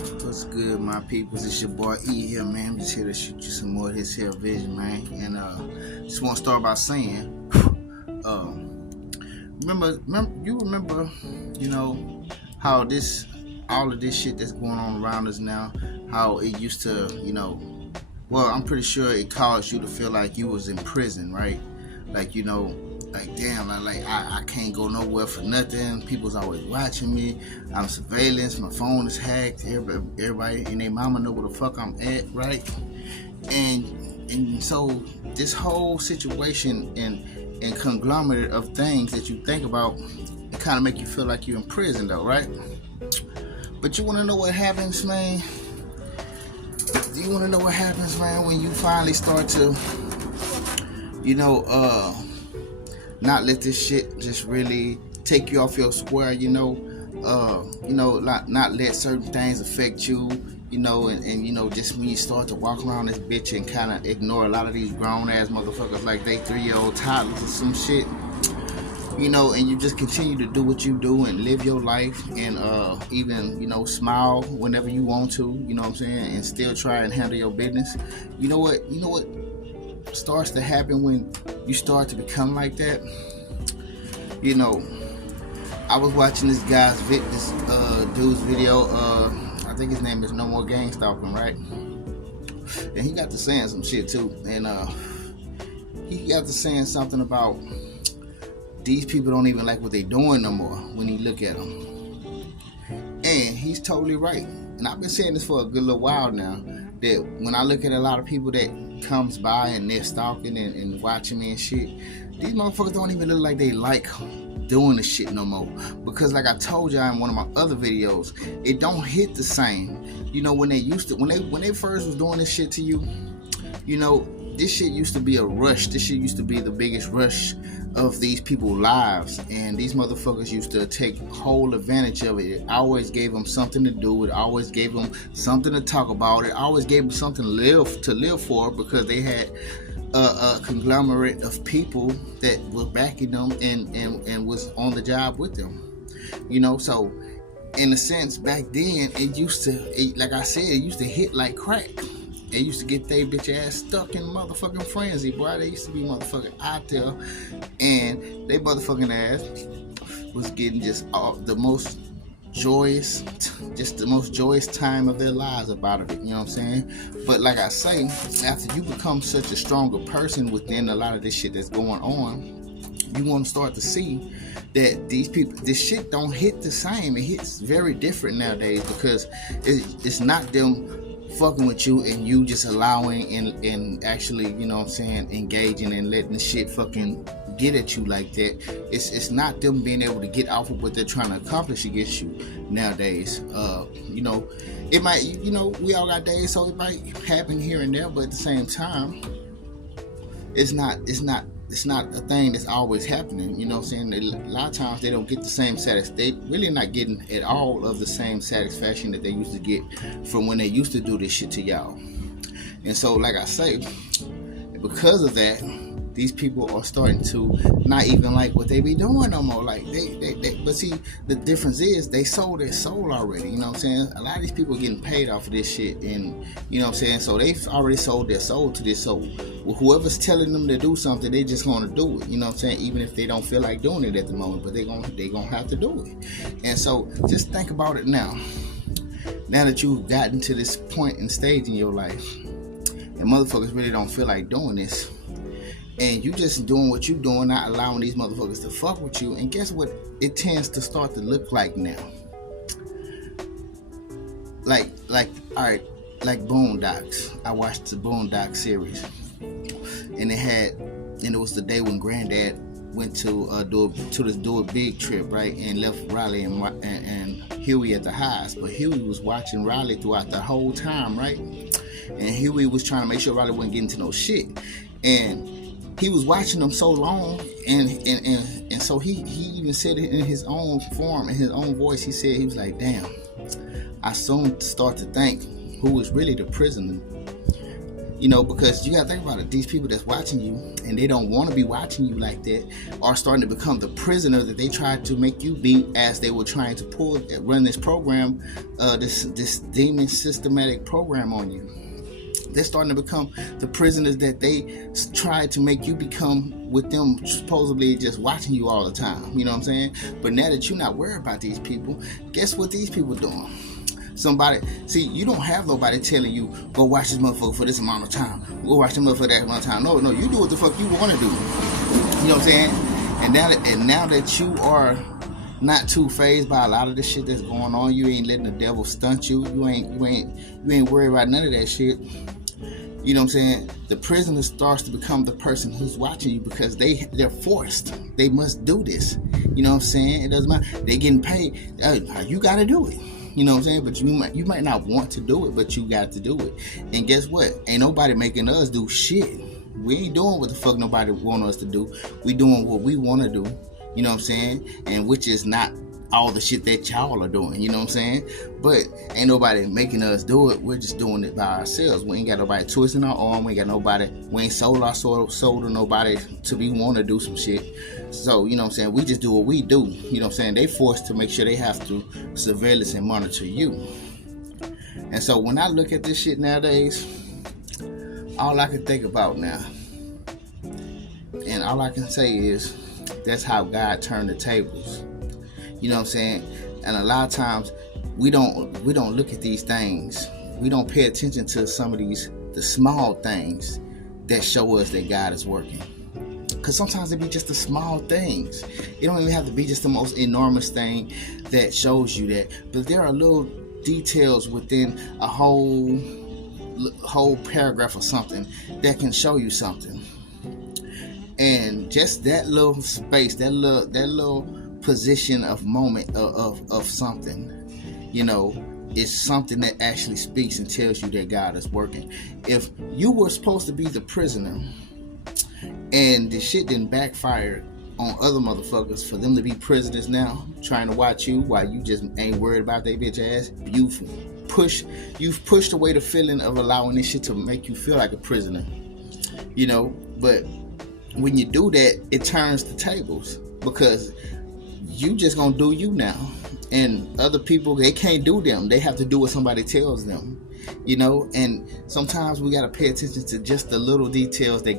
What's good, my peoples? It's your boy E here, man. I'm just here to shoot you some more of this here vision, man. And just want to start by saying, remember, how all of this shit that's going on around us now, how it used to, well, I'm pretty sure it caused you to feel like you was in prison, right? Like, like damn, I can't go nowhere for nothing. People's always watching me. I'm surveillance. My phone is hacked. Everybody and their mama know where the fuck I'm at, right? And so this whole situation and conglomerate of things that you think about, it kind of make you feel like you're in prison, though, right? But you want to know what happens, man? Do you want to know what happens, man, when you finally start to, not let this shit just really take you off your square, not let certain things affect you, and just when you start to walk around this bitch and kind of ignore a lot of these grown ass motherfuckers like they 3-year-old toddlers or some shit, and you just continue to do what you do and live your life and even, smile whenever you want to, and still try and handle your business. You know what starts to happen when you start to become like that? I was watching this dude's video. I think his name is No More Gang Stalking, right? And he got to saying some shit too. And he got to saying something about these people don't even like what they doing no more when you look at them. And he's totally right. And I've been saying this for a good little while now, that when I look at a lot of people that comes by and they're stalking and watching me and shit, these motherfuckers don't even look like they like doing the shit no more. Because like I told y'all in one of my other videos, it don't hit the same. When they first was doing this shit to you, this shit used to be a rush. This shit used to be the biggest rush of these people's lives, and these motherfuckers used to take whole advantage of it. It always gave them something to do. It always gave them something to talk about. It always gave them something to live for, because they had a conglomerate of people that were backing them and was on the job with them. So in a sense, back then it used to hit like crack. They used to get their bitch ass stuck in motherfucking frenzy, boy. They used to be motherfucking out there, and they motherfucking ass was getting just the most joyous time of their lives about it. You know what I'm saying? But like I say, after you become such a stronger person within a lot of this shit that's going on, you want to start to see that this shit don't hit the same. It hits very different nowadays, because it's not them fucking with you and you just allowing and actually, engaging and letting the shit fucking get at you like that. It's not them being able to get off of what they're trying to accomplish against you nowadays. It might, we all got days, so it might happen here and there, but at the same time, it's not a thing that's always happening. A lot of times they don't get the same they really not getting at all of the same satisfaction that they used to get from when they used to do this shit to y'all. And so, like I say, because of that, these people are starting to not even like what they be doing no more. Like but see, the difference is they sold their soul already. You know what I'm saying? A lot of these people are getting paid off of this shit, and you know what I'm saying. So they've already sold their soul to this. So whoever's telling them to do something, they just gonna do it. You know what I'm saying? Even if they don't feel like doing it at the moment, but they gonna have to do it. And so just think about it now. Now that you've gotten to this point and stage in your life, and motherfuckers really don't feel like doing this, and you just doing what you doing, not allowing these motherfuckers to fuck with you. And guess what it tends to start to look like now? Like Boondocks. I watched the Boondock series, and it was the day when Granddad went to do a big trip, right, and left Riley and Huey at the house. But Huey was watching Riley throughout the whole time, right? And Huey was trying to make sure Riley wasn't getting to no shit, and he was watching them so long, and so he even said it in his own form, in his own voice. He was like, damn, I soon start to think who was really the prisoner. Because you gotta think about it. These people that's watching you and they don't want to be watching you like that are starting to become the prisoner that they tried to make you be as they were trying to run this program, this demon systematic program on you. They're starting to become the prisoners that they tried to make you become with them supposedly just watching you all the time. You know what I'm saying? But now that you're not worried about these people, guess what these people doing? You don't have nobody telling you, go watch this motherfucker for this amount of time. Go watch this motherfucker for that amount of time. No, you do what the fuck you want to do. You know what I'm saying? And now that you are not too fazed by a lot of the shit that's going on, you ain't letting the devil stunt you. You ain't worried about none of that shit. You know what I'm saying? The prisoner starts to become the person who's watching you because they're forced. They must do this. You know what I'm saying? It doesn't matter. They getting paid. You got to do it. You know what I'm saying? But you might not want to do it, but you got to do it. And guess what? Ain't nobody making us do shit. We ain't doing what the fuck nobody want us to do. We doing what we want to do. You know what I'm saying? And which is not all the shit that y'all are doing. You know what I'm saying? But ain't nobody making us do it. We're just doing it by ourselves. We ain't got nobody twisting our arm. We ain't sold our soul to nobody to want to do some shit. So, you know what I'm saying? We just do what we do. You know what I'm saying? They forced to make sure they have to surveillance and monitor you. And so when I look at this shit nowadays, all I can think about now, and all I can say is, that's how God turned the tables. You know what I'm saying? And a lot of times we don't look at these things. We don't pay attention to some of the small things that show us that God is working. Because sometimes it be just the small things. It don't even have to be just the most enormous thing that shows you that. But there are little details within a whole paragraph or something that can show you something. And just that little space, that little position of moment of something, is something that actually speaks and tells you that God is working. If you were supposed to be the prisoner and the shit didn't backfire on other motherfuckers for them to be prisoners now, trying to watch you while you just ain't worried about their bitch ass, you've pushed away the feeling of allowing this shit to make you feel like a prisoner. But when you do that, it turns the tables, because you just gonna do you now, and other people, they can't do them. They have to do what somebody tells them. And sometimes we gotta pay attention to just the little details that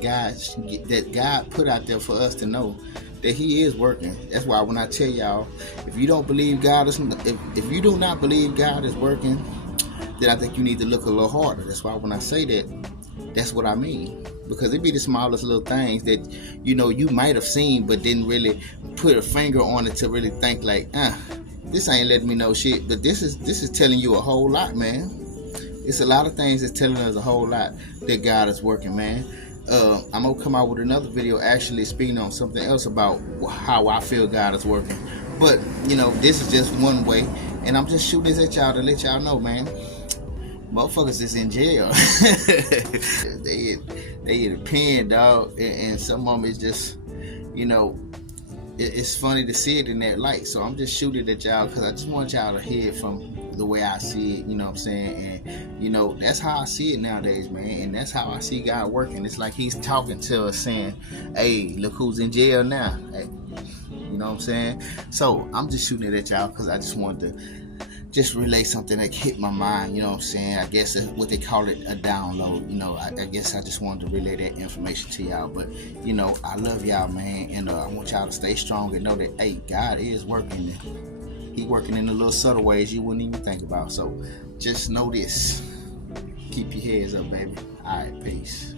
God put out there for us to know that He is working. That's why when I tell y'all, if you don't believe if you do not believe God is working, then I think you need to look a little harder. That's why when I say that, that's what I mean. Because it be the smallest little things that you might have seen but didn't really put a finger on it to really think like, this ain't letting me know shit. But this is telling you a whole lot, man. It's a lot of things that's telling us a whole lot that God is working, man. I'm gonna come out with another video actually speaking on something else about how I feel God is working. But this is just one way, and I'm just shooting this at y'all to let y'all know, man. Motherfuckers is in jail. they in a pen, dog, and some of them is just, it's funny to see it in that light. So I'm just shooting at y'all because I just want y'all to hear it from the way I see it. You know what I'm saying? And that's how I see it nowadays, man. And that's how I see God working. It's like He's talking to us, saying, "Hey, look who's in jail now." Hey, you know what I'm saying? So I'm just shooting it at y'all because I just wanted to just relay something that hit my mind. You know what I'm saying? I guess what they call it, a download. I guess I just wanted to relay that information to y'all. But I love y'all, man, and I want y'all to stay strong and know that, hey, God is working. He working in the little subtle ways you wouldn't even think about. So just know this. Keep your heads up, baby. All right, peace.